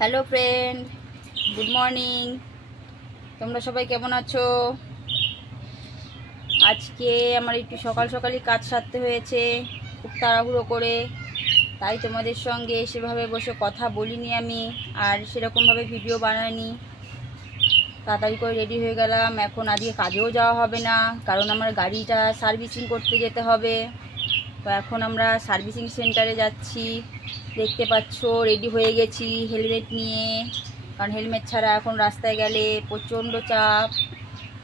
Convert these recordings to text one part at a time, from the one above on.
Hello friend, good morning. তোমরা সবাই কেমন আছো? আজকে আমার একটু সকাল সকালই কাজ সারতে হয়েছে, খুব তাড়াহুড়ো করে। তাই তোমাদের সঙ্গে সেভাবে বসে কথা বলিনি আমি, আর সেরকমভাবে ভিডিও বানাইনি। তাড়াতাড়ি করে রেডি হয়ে গেলাম। এখন আজকে কাজেও যাওয়া হবে না, কারণ আমার গাড়িটা সার্ভিসিং করতে যেতে হবে। তো এখন আমরা সার্ভিসিং সেন্টারে যাচ্ছি। দেখতে পাচ্ছ রেডি হয়ে গেছি হেলমেট নিয়ে, কারণ হেলমেট ছাড়া এখন রাস্তায় গেলে প্রচণ্ড চাপ।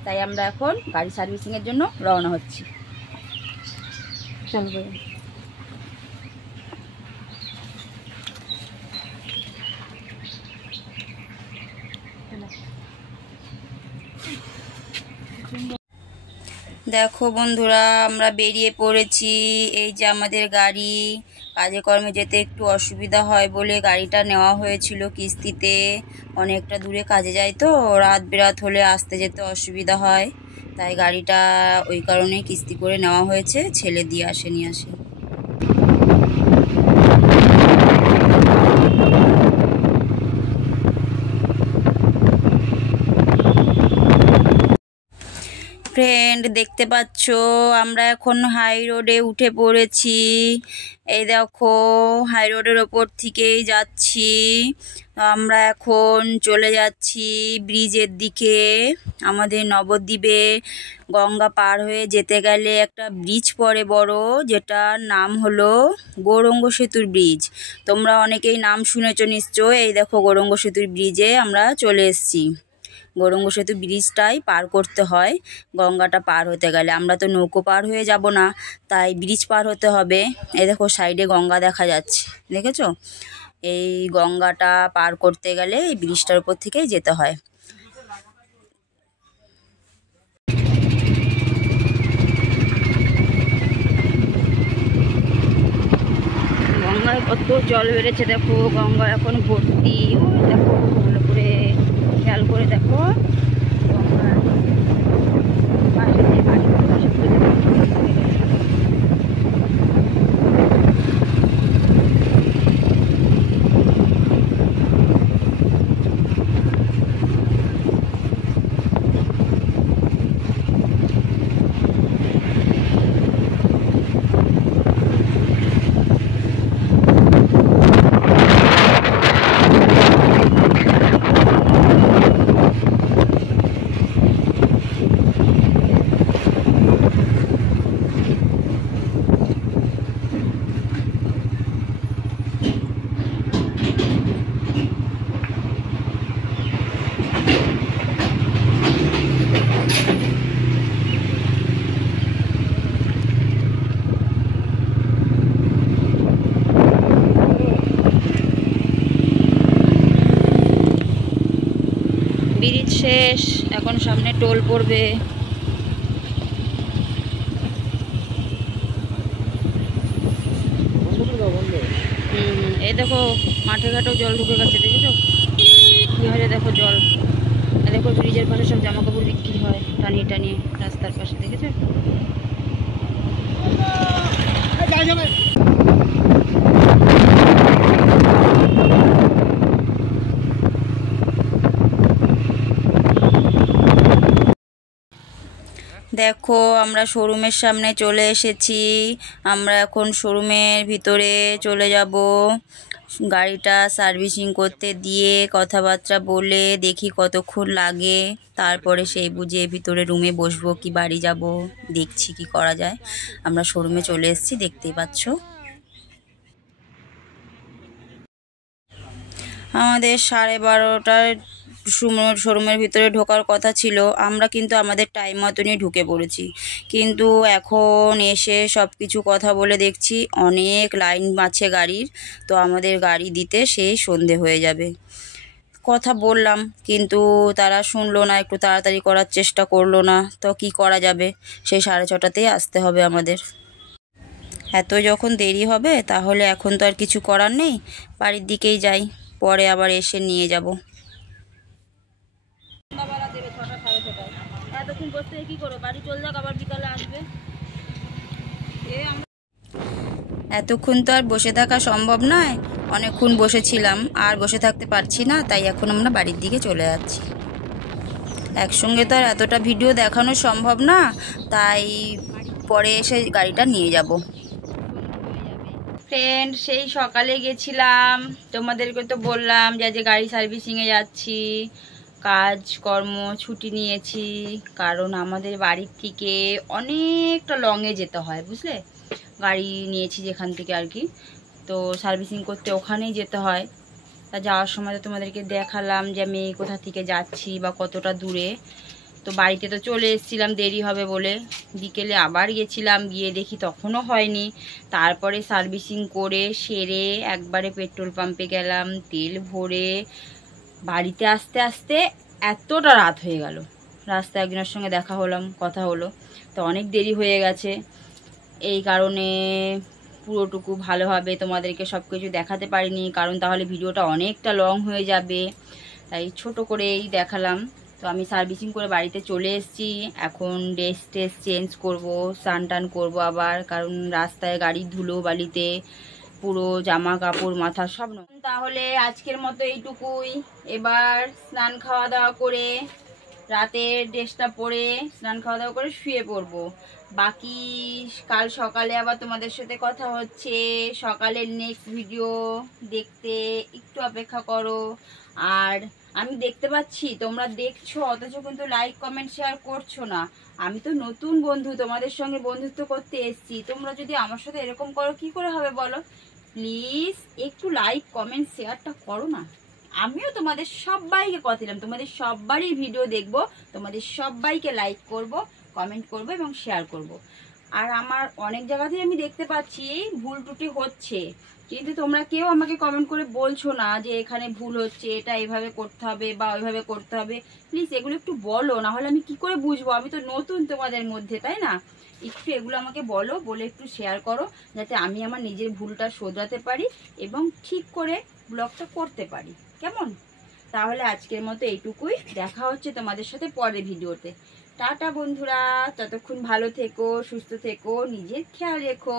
তাই আমরা এখন গাড়ি সার্ভিসিংয়ের জন্য রওনা হচ্ছি। চলো। দেখো বন্ধুরা, আমরা বেরিয়ে পড়েছি। এই যে আমাদের গাড়ি। কাজে কর্মে যেতে একটু অসুবিধা হয় বলে গাড়িটা নেওয়া হয়েছিল কিস্তিতে। অনেকটা দূরে কাজে যাই তো, রাত বেরাত হলে আসতে যেতে অসুবিধা হয়, তাই গাড়িটা ওই কারণে কিস্তি করে নেওয়া হয়েছে। ছেলে দিয়ে নিয়ে আসে। ফ্রেন্ড, দেখতে পাচ্ছ আমরা এখন হাই রোডে উঠে পড়েছি। এই দেখো, হাই রোডের ওপর থেকেই যাচ্ছি। আমরা এখন চলে যাচ্ছি ব্রিজের দিকে। আমাদের নবদ্বীপে গঙ্গা পার হয়ে যেতে গেলে একটা ব্রিজ পড়ে বড়, যেটার নাম হলো গৌরাঙ্গ সেতুর ব্রিজ। তোমরা অনেকেই নাম শুনেছো নিশ্চয়। এই দেখো, গৌরাঙ্গ সেতুর ব্রিজে আমরা চলে এসেছি। গৌরাঙ্গ সেতু ব্রিজটাই পার করতে হয় গঙ্গাটা পার হতে গেলে। আমরা তো নৌকো পার হয়ে যাব না, তাই ব্রিজ পার হতে হবে। এই দেখো, সাইডে গঙ্গা দেখা যাচ্ছে, দেখেছো? এই গঙ্গাটা পার করতে গেলে এই ব্রিজটার উপর থেকেই যেতে হয়। গঙ্গায় কত জল বেড়েছে দেখো, গঙ্গা এখন ভর্তি। ওই দেখো, ভালো করে খেয়াল করে দেখো, গঙ্গার পাশে দিয়ে বাড়ি পাশে করে দেখো। ব্রিজ শেষ, এখন সামনে টোল পড়বে। এই দেখো, মাঠে ঘাটেও জল ঢুকে গেছে, দেখেছো কি হয়েছে? দেখো জল। দেখো, ব্রিজের পাশে সব জামা কাপড় বিক্রি হয় টানিয়ে টানিয়ে রাস্তার পাশে, দেখেছো? দেখো, আমরা শোরুমের সামনে চলে এসেছি। আমরা এখন শোরুমের ভিতরে চলে যাব। গাড়িটা সার্ভিসিং করতে দিয়ে কথাবার্তা বলে দেখি কতক্ষণ লাগে, তারপরে সেই বুঝে ভিতরে রুমে বসবো কি বাড়ি যাব, দেখছি কি করা যায়। আমরা শোরুমে চলে এসেছি, দেখতেই পাচ্ছ। আমাদের 12:30টায় শোরুমের ভিতরে ঢোকার কথা ছিল। আমরা কিন্তু আমাদের টাইম মতনই ঢুকে পড়েছি, কিন্তু এখন এসে সব কিছু কথা বলে দেখছি অনেক লাইন আছে গাড়ির। তো আমাদের গাড়ি দিতে সেই সন্ধে হয়ে যাবে। কথা বললাম, কিন্তু তারা শুনলো না, একটু তাড়াতাড়ি করার চেষ্টা করলো না। তো কি করা যাবে, সেই 6:30টাতেই আসতে হবে আমাদের। এত যখন দেরি হবে তাহলে এখন তো আর কিছু করার নেই, বাড়ির দিকেই যাই, পরে আবার এসে নিয়ে যাব। এতক্ষণ বসতে কি করো, বাড়ি চলে যাক, আবার বিকালে আসবে। এতক্ষণ তো আর বসে থাকা সম্ভব নয়, অনেকক্ষণ বসেছিলাম, আর বসে থাকতে পারছি না, তাই এখন আমরা বাড়ির দিকে চলে যাচ্ছি। একসঙ্গে তো আর এতটা ভিডিও দেখানো সম্ভব না, তাই পরে এসে গাড়িটা নিয়ে যাব। ফ্রেন্ড, সেই সকালে গেছিলাম, তোমাদেরকে তো বললাম যে আজ গাড়ি সার্ভিসিংয়ে যাচ্ছি। কাজকর্ম ছুটি নিয়েছি, কারণ আমাদের বাড়ির থেকে অনেকটা লংয়ে যেতে হয়, বুঝলে। গাড়ি নিয়েছি যেখান থেকে আর কি, তো সার্ভিসিং করতে ওখানেই যেতে হয়। তা যাওয়ার সময় তো তোমাদেরকে দেখালাম যে আমি কোথা থেকে যাচ্ছি বা কতটা দূরে। তো বাড়িতে তো চলে এসেছিলাম দেরি হবে বলে, বিকেলে আবার গেছিলাম, গিয়ে দেখি তখনও হয়নি। তারপরে সার্ভিসিং করে সেরে একবারে পেট্রোল পাম্পে গেলাম, তেল ভরে বাড়িতে আসতে আসতে এতটা রাত হয়ে গেল। রাস্তায় একজনের সঙ্গে দেখা হলাম, কথা হলো, তো অনেক দেরি হয়ে গেছে। এই কারণে পুরোটুকু ভালোভাবে তোমাদেরকে সব কিছু দেখাতে পারিনি, কারণ তাহলে ভিডিওটা অনেকটা লং হয়ে যাবে, তাই ছোট করেই দেখালাম। তো আমি সার্ভিসিং করে বাড়িতে চলে এসেছি, এখন ড্রেস টেস চেঞ্জ করবো, স্নান টান করবো আবার, কারণ রাস্তায় গাড়ির ধুলো বালিতে পুরো জামা কাপড় মাথা সব। তাহলে আজকের মতো এইটুকুই। এবার স্নান খাওয়া দাওয়া করে রাতের ড্রেসটা পরে স্নান খাওয়া দাওয়া করে শুয়ে পড়বো। বাকি কাল সকালে আবার তোমাদের সাথে কথা হচ্ছে। সকালের নেক্সট ভিডিও দেখতে একটু অপেক্ষা করো। আর আমি দেখতে পাচ্ছি তোমরা দেখছো, অথচ কিন্তু লাইক কমেন্ট শেয়ার করছো না। আমি তো নতুন বন্ধু, তোমাদের সঙ্গে বন্ধুত্ব করতে এসেছি, তোমরা যদি আমার সাথে এরকম করো কি করে হবে বলো। প্লিজ একটু লাইক কমেন্ট শেয়ারটা করো না। আমিও তোমাদের সবাইকে কথা দিলাম, তোমাদের সবারই ভিডিও দেখবো, তোমাদের সবাইকে লাইক করব, কমেন্ট করব এবং শেয়ার করব। আর আমার অনেক জায়গাতেই আমি দেখতে পাচ্ছি ভুল ত্রুটি হচ্ছে, কিন্তু তোমরা কেউ আমাকে কমেন্ট করে বলছো না যে এখানে ভুল হচ্ছে, এটা এইভাবে করতে হবে বা ওইভাবে করতে হবে। প্লিজ এগুলো একটু বলো, না হলে আমি কি করে বুঝবো, আমি তো নতুন তোমাদের মধ্যে, তাই না। একটু এগুলো আমাকে বলো, বলে একটু শেয়ার করো, যাতে আমি আমার নিজের ভুলটা শোধরাতে পারি এবং ঠিক করে ব্লগটা করতে পারি, কেমন। তাহলে আজকের মতো এইটুকুই, দেখা হচ্ছে তোমাদের সাথে পরের ভিডিওতে। টাটা বন্ধুরা, ততক্ষণ ভালো থেকো, সুস্থ থেকো, নিজের খেয়াল রেখো।